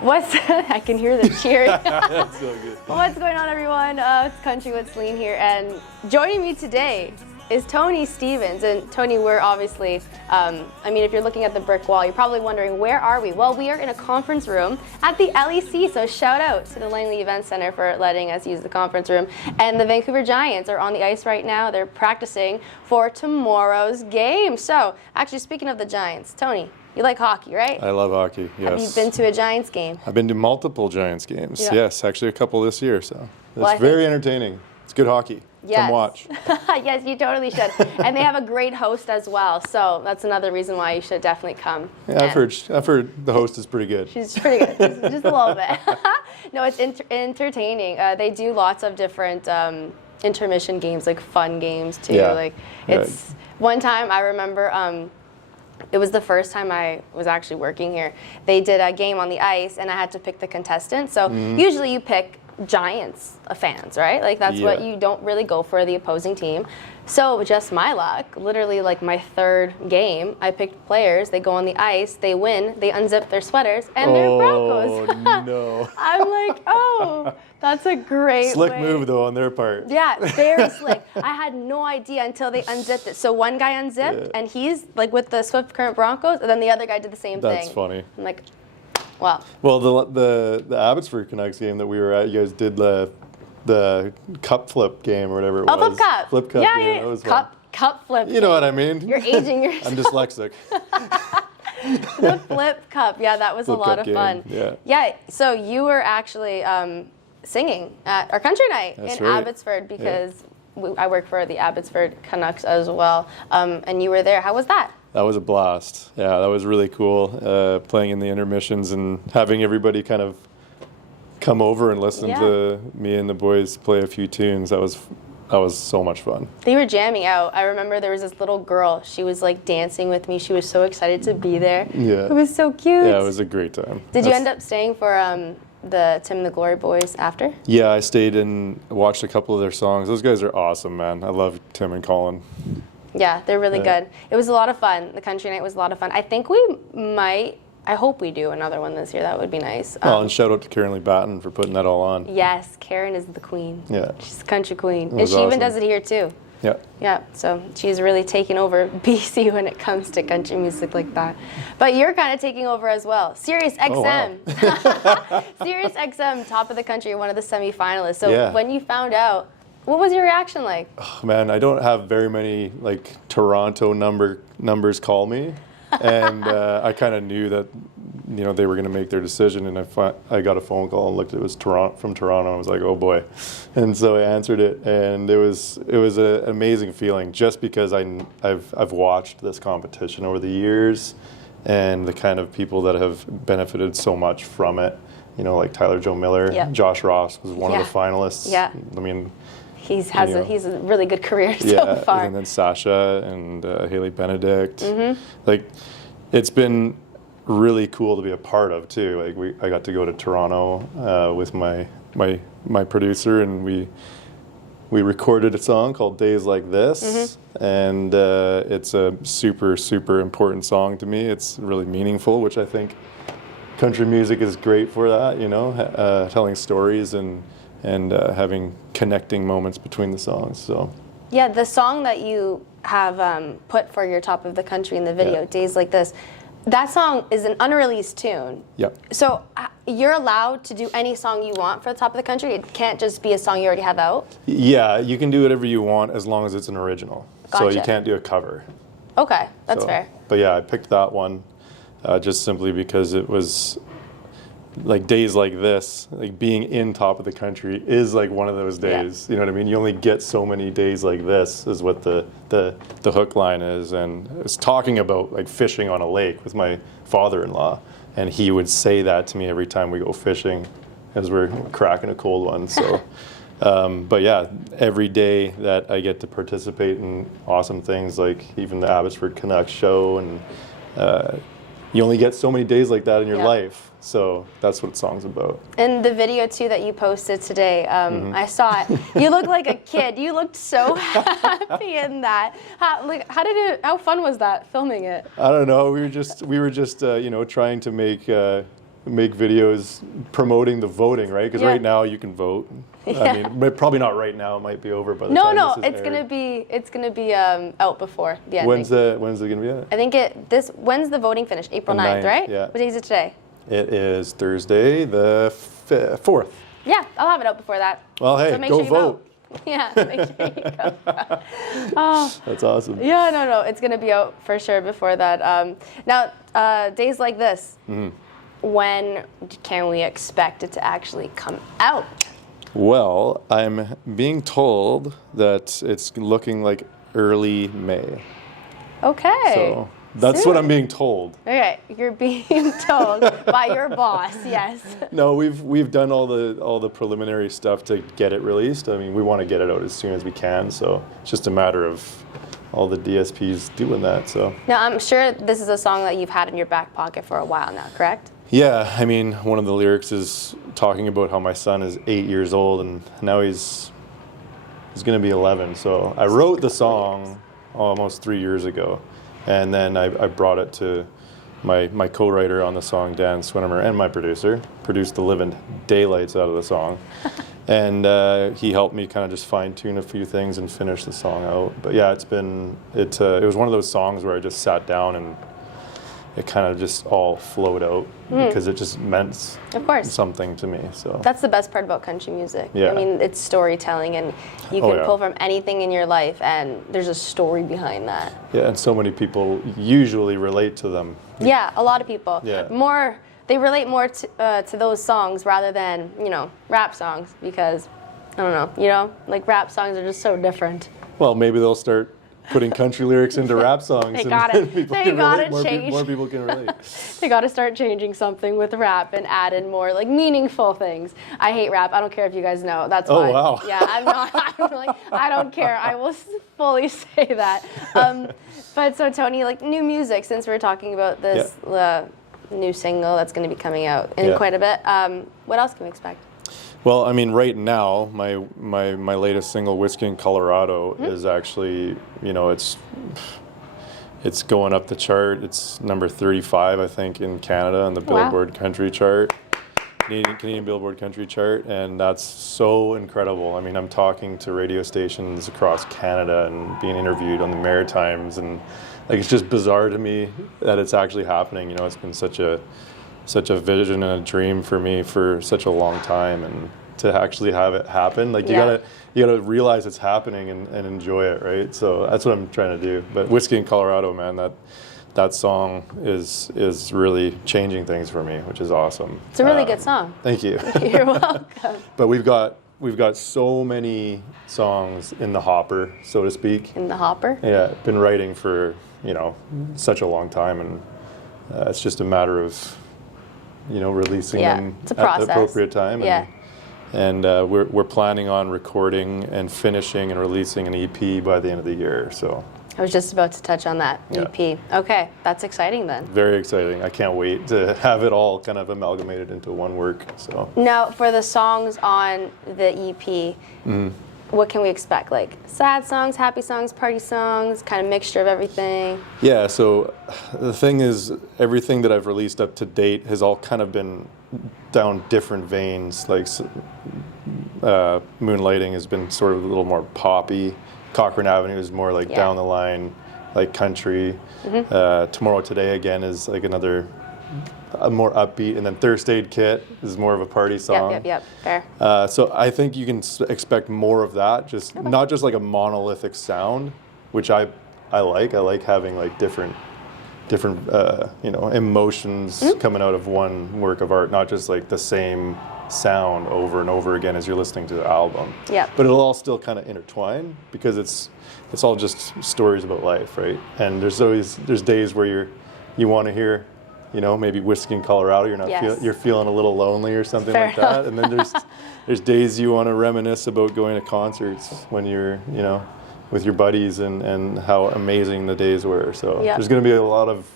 I can hear the cheering. That's so good. What's going on, everyone? It's Country with Celine here, and joining me today is Tony Stevens. And Tony, we're obviously, if you're looking at the brick wall, you're probably wondering, where are we? Well, we are in a conference room at the LEC, so shout out to the Langley Event Center for letting us use the conference room. And the Vancouver Giants are on the ice right now. They're practicing for tomorrow's game. So, actually, speaking of the Giants, Tony, you like hockey, right? I love hockey, yes. Have you been to a Giants game? I've been to multiple Giants games, yes. Actually, a couple this year, so it's very entertaining. It's good hockey. Yes. Come watch. Yes, you totally should. And they have a great host as well, so that's another reason why you should definitely come. Yeah, I've heard the host is pretty good. She's pretty good, just a little bit. No, it's entertaining. They do lots of different intermission games, like fun games too. Yeah. One time I remember. It was the first time I was actually working here. They did a game on the ice, and I had to pick the contestant. So usually you pick Giants fans, right? Like that's what you don't really go for, the opposing team. So just my luck, literally like my third game, I picked players. They go on the ice, they win, they unzip their sweaters, and they're Broncos. Oh, no. I'm like, oh, that's a great Slick move, though, on their part. Yeah, very slick. I had no idea until they unzipped it. So one guy unzipped, and he's like with the Swift Current Broncos, and then the other guy did the same thing. That's funny. I'm like, wow. Well, the Abbotsford Canucks game that we were at, you guys did the cup flip game or whatever it was. Flip cup. Flip cup game. Yeah. That was cup flip. You know what I mean? You're aging yourself. I'm dyslexic. The flip cup. Yeah, that was a lot of fun. Yeah. Yeah. So you were actually singing at our country night in Abbotsford because I work for the Abbotsford Canucks as well, and you were there. How was that? That was a blast. Yeah, that was really cool. Playing in the intermissions and having everybody kind of come over and listen to me and the boys play a few tunes. That was so much fun. They were jamming out. I remember there was this little girl. She was like dancing with me. She was so excited to be there. Yeah. It was so cute. Yeah, it was a great time. Did you end up staying for the Tim and the Glory Boys after? Yeah, I stayed and watched a couple of their songs. Those guys are awesome, man. I love Tim and Colin. Yeah, they're really good. It was a lot of fun. The country night was a lot of fun. I think I hope we do another one this year. That would be nice. And shout out to Karen Lee Batten for putting that all on. Yes, Karen is the queen. Yeah. She's the country queen. And she even does it here too. Yeah. Yeah, so she's really taking over BC when it comes to country music like that. But you're kind of taking over as well. Sirius XM. Oh, wow. Sirius XM, top of the country, one of the semi-finalists. So when you found out, what was your reaction like? Oh, man, I don't have very many like Toronto numbers call me. And I kind of knew that, they were going to make their decision. And I got a phone call and looked, it was from Toronto. I was like, oh boy. And so I answered it, and it was an amazing feeling just because I've watched this competition over the years and the kind of people that have benefited so much from it. Like Tyler Joe Miller, Josh Ross was one of the finalists. Yeah. I mean, he's a really good career so far. And then Sasha and Haley Benedict. Like, it's been really cool to be a part of too. Like I got to go to Toronto with my producer, and we recorded a song called Days Like This, and it's a super important song to me. It's really meaningful, which I think country music is great for that. Telling stories and having connecting moments between the songs. So yeah, the song that you have put for your top of the country in the video, Days Like This, that song is an unreleased tune. Yep. So you're allowed to do any song you want for the top of the country? It can't just be a song you already have out? Yeah, you can do whatever you want as long as it's an original. Gotcha. So you can't do a cover. Okay, that's fair. But yeah, I picked that one just simply because it was like days like this, like being in top of the country is like one of those days. You know what I mean? You only get so many days like this is what the hook line is. And I was talking about like fishing on a lake with my father-in-law, and he would say that to me every time we go fishing as we're cracking a cold one. So, but yeah, every day that I get to participate in awesome things like even the Abbotsford Canucks show, and you only get so many days like that in your life. So that's what the song's about. And the video, too, that you posted today, I saw it. You look like a kid. You looked so happy in that. How fun was that, filming it? I don't know. We were just trying to make make videos promoting the voting, right? Because Yeah. right now you can vote. Yeah. I mean, but probably not right now. It might be over by the No, time no, this is it's aired. gonna be out before the ending. When's it gonna be at? I think when's the voting finish? April The 9th, 9th, right? yeah. What day is it today? It is Thursday, the 4th. Yeah, I'll have it out before that. Well, hey, So make go sure you vote. Yeah, make sure you go vote. Oh, That's awesome. yeah, no, it's gonna be out for sure before that. Now, days like this, when can we expect it to actually come out? Well, I'm being told that it's looking like early May. Okay. So that's what I'm being told. Okay, you're being told by your boss. Yes. No, we've done all the preliminary stuff to get it released. I mean, we want to get it out as soon as we can. So it's just a matter of all the DSPs doing that. So Now, I'm sure this is a song that you've had in your back pocket for a while now, correct? yeah, I mean, one of the lyrics is talking about how my son is 8 years old and now he's going to be 11. So I wrote the song almost 3 years ago, and then I brought it to my co-writer on the song, Dan Swinimer, and my producer, produced the living daylights out of the song. And he helped me kind of just fine-tune a few things and finish the song out. But yeah, it was one of those songs where I just sat down and it kind of just all flowed out because it just meant Of course. something to me. So That's the best part about country music. Yeah. I mean, it's storytelling, and you Oh, can yeah. pull from anything in your life, and there's a story behind that. yeah, and so many people usually relate to them. Yeah, a lot of people. Yeah. They relate more to those songs rather than, rap songs, because, I don't know, like rap songs are just so different. Well, maybe they'll start putting country lyrics into rap songs. They and got it. people They can got relate. it changed. More people can relate. They got to start changing something with rap and add in more like meaningful things. I hate rap. I don't care if you guys know. That's Oh, why. wow. Yeah, I don't care. I will fully say that. But so Tony, like new music, since we're talking about this new single that's going to be coming out in quite a bit. What else can we expect? Well, I mean, right now, my latest single, "Whiskey in Colorado," is actually, it's going up the chart. It's number 35, I think, in Canada on the Billboard Country chart, Canadian Billboard Country chart, and that's so incredible. I mean, I'm talking to radio stations across Canada and being interviewed on the Maritimes, and like it's just bizarre to me that it's actually happening. It's been such a vision and a dream for me for such a long time, and to actually have it happen, like you gotta realize it's happening and enjoy it, right? So that's what I'm trying to do. But "Whiskey in Colorado," man, that song is really changing things for me, which is awesome. It's a really good song. Thank you. You're welcome. But we've got so many songs in the hopper, so to speak. In the hopper? Yeah, been writing for such a long time, and it's just a matter of releasing them it's a at process. the appropriate time. Yeah. And we're planning on recording and finishing and releasing an EP by the end of the year. So I was just about to touch on that EP. Okay, that's exciting then. very exciting. I can't wait to have it all kind of amalgamated into one work. So Now, for the songs on the EP, what can we expect? Like sad songs, happy songs, party songs, kind of mixture of everything? yeah, so the thing is, everything that I've released up to date has all kind of been down different veins. Like Moonlighting has been sort of a little more poppy. Cochrane Avenue is more like down the line, like country. Tomorrow Today Again is like a more upbeat, and then Thirst Aid Kit is more of a party song. Yep, fair. So I think you can expect more of that, not just like a monolithic sound, which I like. I like having like different emotions coming out of one work of art, not just like the same sound over and over again as you're listening to the album. Yeah. But it'll all still kind of intertwine because it's all just stories about life, right? And there's days where you want to hear, maybe "Whiskey in Colorado." You're feeling a little lonely or something Fair like that. And then there's days you want to reminisce about going to concerts when you're with your buddies and how amazing the days were. So there's going to be a lot of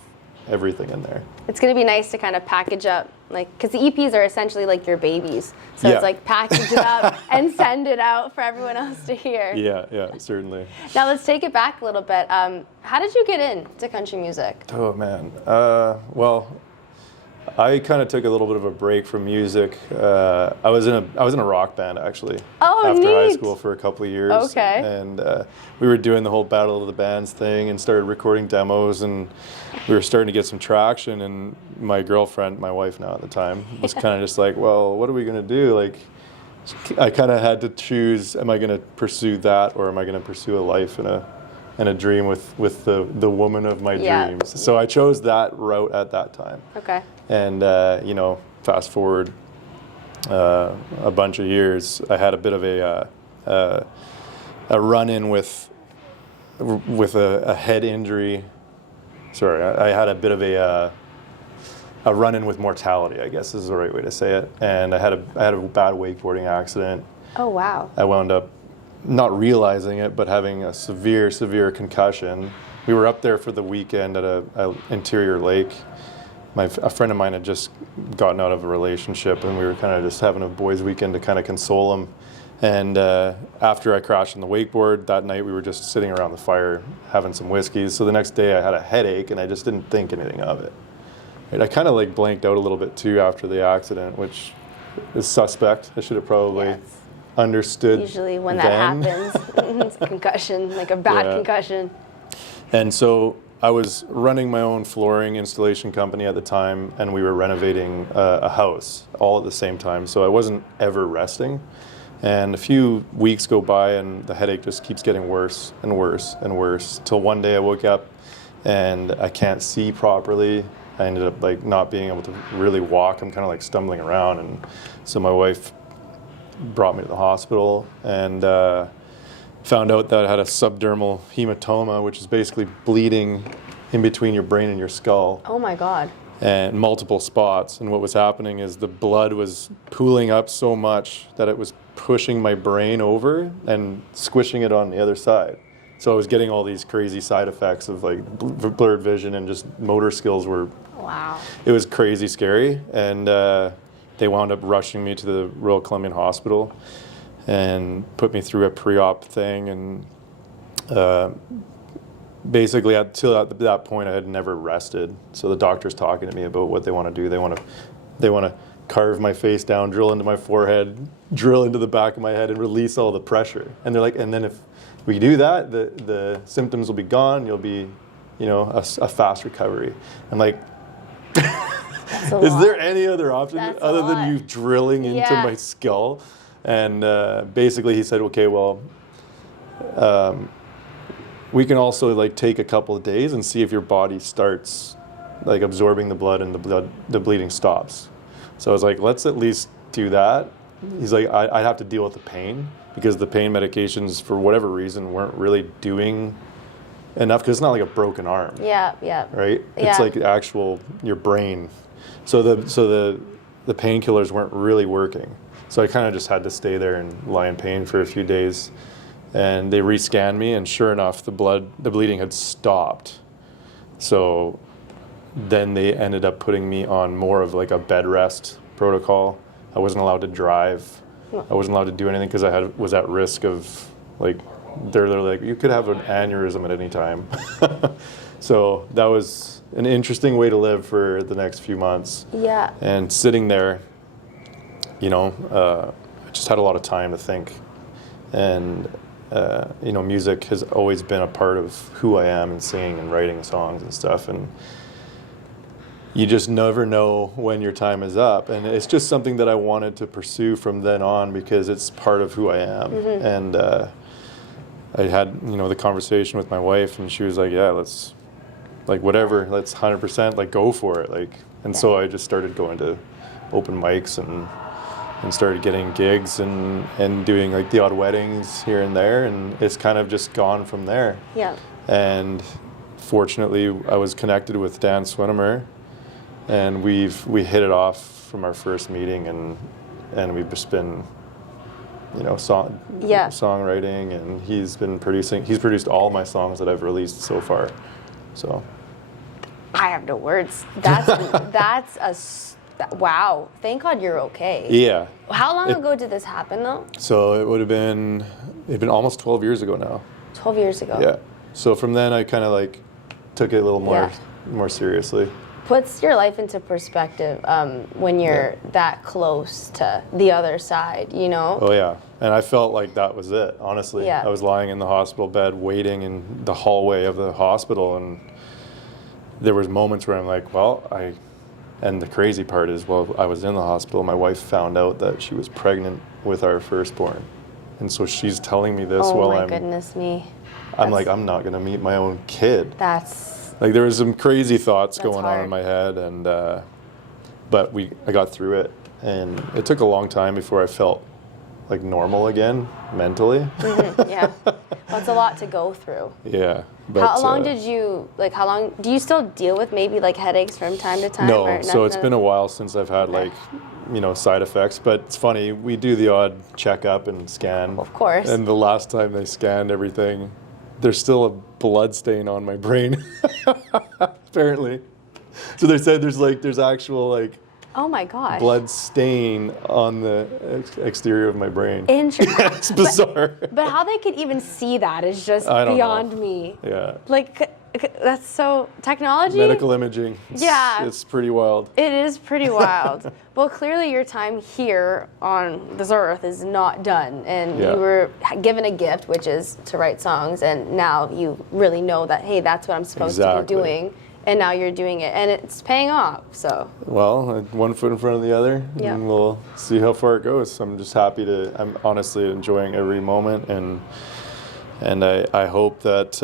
everything in there. It's going to be nice to kind of package up, because the EPs are essentially like your babies. So it's like package it up and send it out for everyone else to hear. Yeah, certainly. Now let's take it back a little bit. How did you get into country music? Oh man. Well, I kind of took a little bit of a break from music. I was in a rock band actually. Oh, after high neat. school for a couple of years. Okay. And we were doing the whole Battle of the Bands thing and started recording demos, and we were starting to get some traction. And my girlfriend, my wife now at the time, was kind of just like, well, what are we gonna do? Like, I kind of had to choose: am I gonna pursue that, or am I gonna pursue a life and a dream with the woman of my dreams? So I chose that route at that time. Okay. And fast forward a bunch of years, I had a bit of a run-in with a head injury. Sorry, I had a bit of a run-in with mortality, I guess is the right way to say it. And I had a bad wakeboarding accident. Oh, wow. I wound up not realizing it, but having a severe concussion. We were up there for the weekend at a interior lake. A friend of mine had just gotten out of a relationship, and we were kind of just having a boys' weekend to kind of console him. And after I crashed on the wakeboard that night, we were just sitting around the fire having some whiskeys. So the next day I had a headache, and I just didn't think anything of it. Right? I kind of like blanked out a little bit too after the accident, which is suspect. I should have probably understood. Usually when then. that happens, it's a concussion, like a bad concussion. And so I was running my own flooring installation company at the time, and we were renovating a house all at the same time. So I wasn't ever resting. And a few weeks go by, and the headache just keeps getting worse and worse and worse. Till one day I woke up and I can't see properly. I ended up like not being able to really walk. I'm kind of like stumbling around. And so my wife brought me to the hospital and found out that I had a subdermal hematoma, which is basically bleeding in between your brain and your skull. Oh my God. And multiple spots. And what was happening is the blood was pooling up so much that it was pushing my brain over and squishing it on the other side. So I was getting all these crazy side effects of like blurred vision, and just motor skills were, wow. It was crazy scary. And they wound up rushing me to the Royal Columbian Hospital and put me through a pre-op thing, and basically at that point I had never rested. So the doctor's talking to me about what they want to do. They want to carve my face down, drill into my forehead, drill into the back of my head, and release all the pressure. And they're like, and then if we do that, the symptoms will be gone. You'll be, a fast recovery. I'm like, is there any other option other than you drilling into my skull? And basically he said, okay, well, we can also like take a couple of days and see if your body starts like absorbing the blood and the bleeding stops. So I was like, let's at least do that. He's like, I'd have to deal with the pain because the pain medications, for whatever reason, weren't really doing enough, because it's not like a broken arm. Yeah. Right? Yeah. It's like your brain. So the painkillers weren't really working. So I kind of just had to stay there and lie in pain for a few days. And they re-scanned me, and sure enough, the bleeding had stopped. So then they ended up putting me on more of like a bed rest protocol. I wasn't allowed to drive. I wasn't allowed to do anything because I was at risk of like, they're like, you could have an aneurysm at any time. So that was an interesting way to live for the next few months. Yeah. And sitting there, I just had a lot of time to think. And, music has always been a part of who I am, and singing and writing songs and stuff. And you just never know when your time is up. And it's just something that I wanted to pursue from then on because it's part of who I am. Mm-hmm. And I had, the conversation with my wife, and she was like, yeah, let's 100%, like, go for it. And so I just started going to open mics and started getting gigs and doing like the odd weddings here and there, and it's kind of just gone from there. Yeah. And fortunately, I was connected with Dan Swinimer, and we hit it off from our first meeting, and we've just been, songwriting, and he's produced all my songs that I've released so far. So I have no words. Wow. Thank God you're okay. Yeah. How long ago did this happen, though? So it'd been almost 12 years ago now. 12 years ago. Yeah. So from then I kind of like took it a little more seriously. puts your life into perspective when you're that close to the other side, you know? Oh yeah, and I felt like that was it, honestly. Yeah. I was lying in the hospital bed waiting in the hallway of the hospital, and there was moments where I'm like, well, and the crazy part is, while I was in the hospital, my wife found out that she was pregnant with our firstborn. And so she's telling me this while Oh my goodness me. I'm like, I'm not going to meet my own kid. That's... Like, there was some crazy thoughts going on hard. in my head, and but I got through it, and it took a long time before I felt like normal again mentally. Yeah. Well, it's a lot to go through. Yeah. But, how long do you still deal with maybe like headaches from time to time? No, or so it's been a while since I've had like, side effects, but it's funny, we do the odd checkup and scan. Of course. And the last time they scanned everything, there's still a blood stain on my brain, apparently. So they said there's actual like oh my gosh. blood stain on the exterior of my brain. Interesting. It's bizarre. But how they could even see that is just I don't beyond know. me. Yeah. Like, that's so... Technology? Medical imaging. Yeah. It's pretty wild. It is pretty wild. Well, clearly your time here on this earth is not done. And Yeah. you were given a gift, which is to write songs. And now you really know that, hey, that's what I'm supposed to be doing. And now you're doing it. And it's paying off, so... Well, one foot in front of the other, Yeah. and we'll see how far it goes. I'm just happy I'm honestly enjoying every moment, and I hope that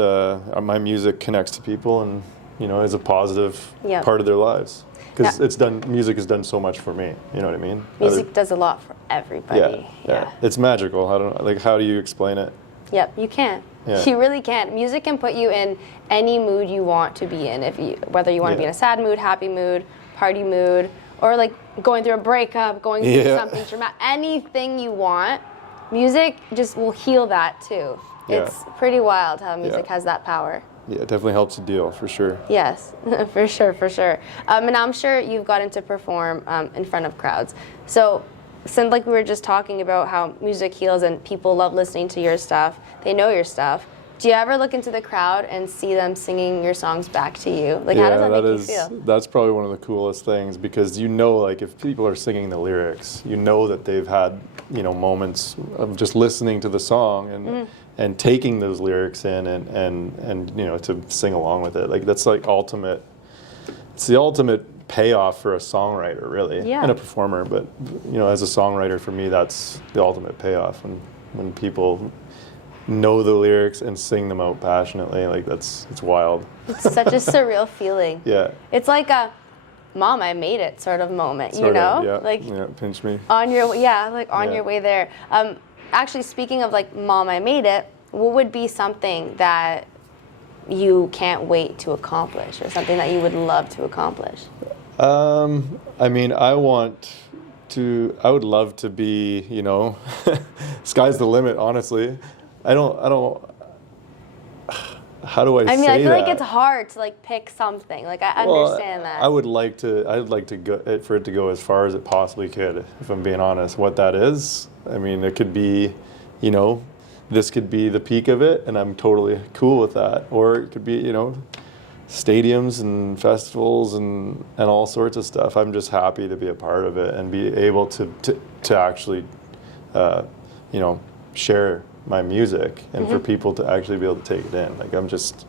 my music connects to people and, is a positive Yeah. part of their lives. Because music has done so much for me, you know what I mean? Music does a lot for everybody. Yeah. It's magical. How do you explain it? Yep, you can. Yeah. You really can. Music can put you in any mood you want to be in. Whether you want to be in a sad mood, happy mood, party mood, or like going through a breakup, going through something traumatic, anything you want, music just will heal that too. Yeah. It's pretty wild how music has that power. Yeah, it definitely helps to deal, for sure. Yes, for sure. And I'm sure you've gotten to perform in front of crowds. So, since like we were just talking about how music heals and people love listening to your stuff, they know your stuff. Do you ever look into the crowd and see them singing your songs back to you? Like, how does that make you feel? That's probably one of the coolest things, because like if people are singing the lyrics, that they've had moments of just listening to the song and taking those lyrics in and to sing along with it. Like, that's like ultimate. It's the ultimate payoff for a songwriter, really, and a performer. But as a songwriter, for me, that's the ultimate payoff. And when people know the lyrics and sing them out passionately, like it's wild. It's such a surreal feeling. Yeah. It's like a "Mom, I made it" sort of moment, Like pinch me. On your your way there. Actually, speaking of like "Mom, I made it," what would be something that you can't wait to accomplish, or something that you would love to accomplish? I mean, I would love to be, sky's the limit, honestly. How do I say that? I mean, I feel like it's hard to like pick something. Like, I understand that. I'd like to go for it to go as far as it possibly could, if I'm being honest. What that is, I mean, it could be, this could be the peak of it, and I'm totally cool with that. Or it could be, stadiums and festivals and all sorts of stuff. I'm just happy to be a part of it and be able to actually, share my music and for people to actually be able to take it in. Like, I'm just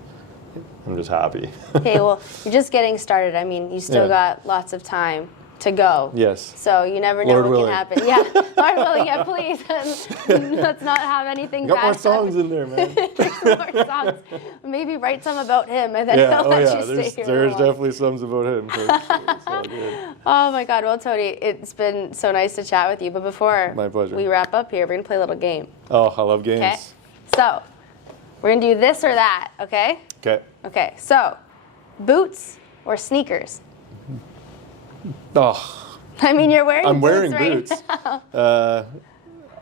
happy. Okay, well, you're just getting started. I mean, you still got lots of time to go. Yes. So you never know Lord what willing. can happen. Yeah, Lord willing, yeah, please. Let's not have anything Got bad more songs in there, man. more songs. Maybe write some about him, and then he'll let you stay here. There's definitely some about him. So it's all good. Oh my God, well, Tony, it's been so nice to chat with you. But before My pleasure. we wrap up here, we're gonna play a little game. Oh, I love games. Okay. So we're gonna do this or that. Okay. Okay. Okay. So, boots or sneakers? Oh, I mean, you're wearing I'm boots wearing right boots. now.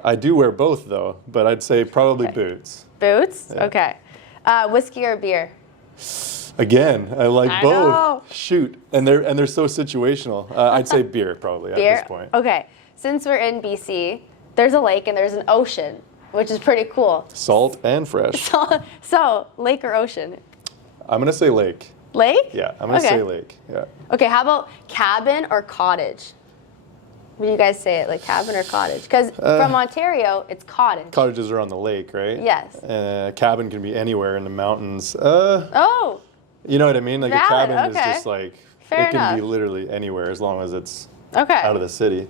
I do wear both, though, but I'd say probably boots. Boots? Yeah. Okay. Whiskey or beer? Again, I like I both. know. Shoot, and they're so situational. I'd say beer probably Beer? at this point. Okay. Since we're in BC, there's a lake and there's an ocean, which is pretty cool. Salt and fresh. So, lake or ocean? I'm gonna say lake. Lake? Yeah, I'm gonna say lake. Yeah. Okay, how about cabin or cottage? What do you guys say it, like cabin or cottage? Because from Ontario, it's cottage. Cottages are on the lake, right? Yes. Cabin can be anywhere in the mountains. Oh, You know what I mean? Like valid, a cabin is okay. just like, Fair it can be enough. literally anywhere as long as it's okay. out of the city.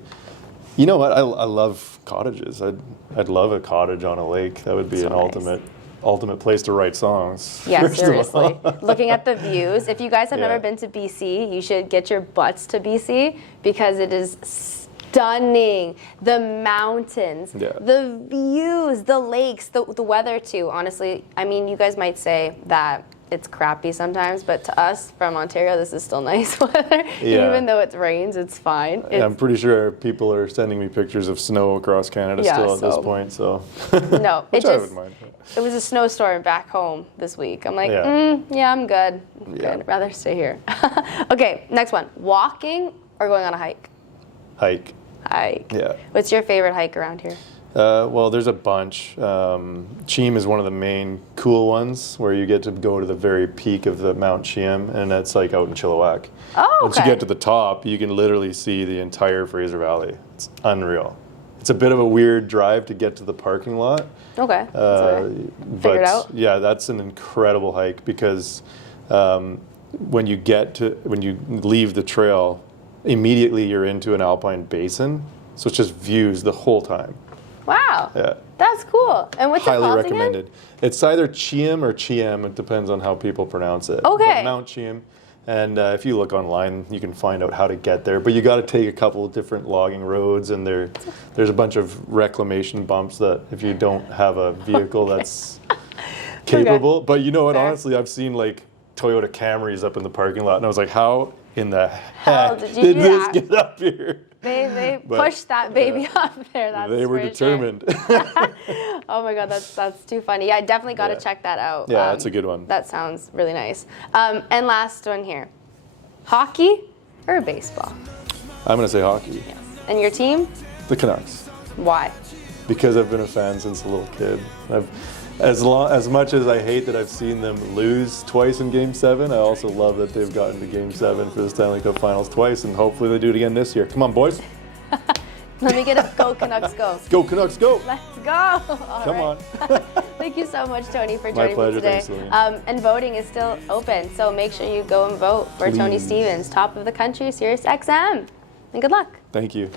You know what? I love cottages. I'd love a cottage on a lake. That would be So an nice. ultimate place to write songs. Yeah, first of all. seriously. Looking at the views. If you guys have Yeah. never been to BC, you should get your butts to BC because it is stunning. The mountains, Yeah. the views, the lakes, the weather too. Honestly, I mean, you guys might say that it's crappy sometimes, but to us from Ontario, this is still nice weather. Yeah. Even though it rains, it's fine. I'm pretty sure people are sending me pictures of snow across Canada Yeah, still at this so- point. So No, which it I just wouldn't mind. it was a snowstorm back home this week. I'm like, Yeah. yeah, I'm good. I'm Yeah. good. Rather stay here. Okay, next one. Walking or going on a hike? Hike. Hike. Yeah. What's your favorite hike around here? Well, there's a bunch. Chiem is one of the main cool ones where you get to go to the very peak of the Mount Chiem, and that's like out in Chilliwack. Oh, Once you okay. get to the top, you can literally see the entire Fraser Valley. It's unreal. It's a bit of a weird drive to get to the parking lot. Okay. That's all right. But Figure it out? yeah, that's an incredible hike because when you leave the trail, immediately you're into an alpine basin. So it's just views the whole time. Wow. Yeah. That's cool. And what's it Highly called recommended. again? It's either Chiem or Chiem. It depends on how people pronounce it. Okay. But Mount Chiem. And if you look online, you can find out how to get there. But you got to take a couple of different logging roads, and there's a bunch of reclamation bumps that if you don't have a vehicle that's capable. But you know what? Fair. Honestly, I've seen like Toyota Camrys up in the parking lot, and I was like, how in the Hell heck did you do this that? get up here? They But, pushed that baby up there. That's They were for sure. determined. Oh my God, that's too funny. Yeah, I definitely got to Yeah. check that out. Yeah, that's a good one. That sounds really nice. And last one here, hockey or baseball? I'm going to say hockey. And your team? The Canucks. Why? Because I've been a fan since a little kid. As much as I hate that I've seen them lose twice in Game 7, I also love that they've gotten to Game 7 for the Stanley Cup Finals twice, and hopefully they do it again this year. Come on, boys. Let me get a go Canucks go. Go Canucks, go. Let's go. All Come right. on. Thank you so much, Tony, for My joining pleasure. me today. Thanks, Celine. And voting is still open, so make sure you go and vote for Tony Please. Stevens, top of the country, Sirius XM. And good luck. Thank you.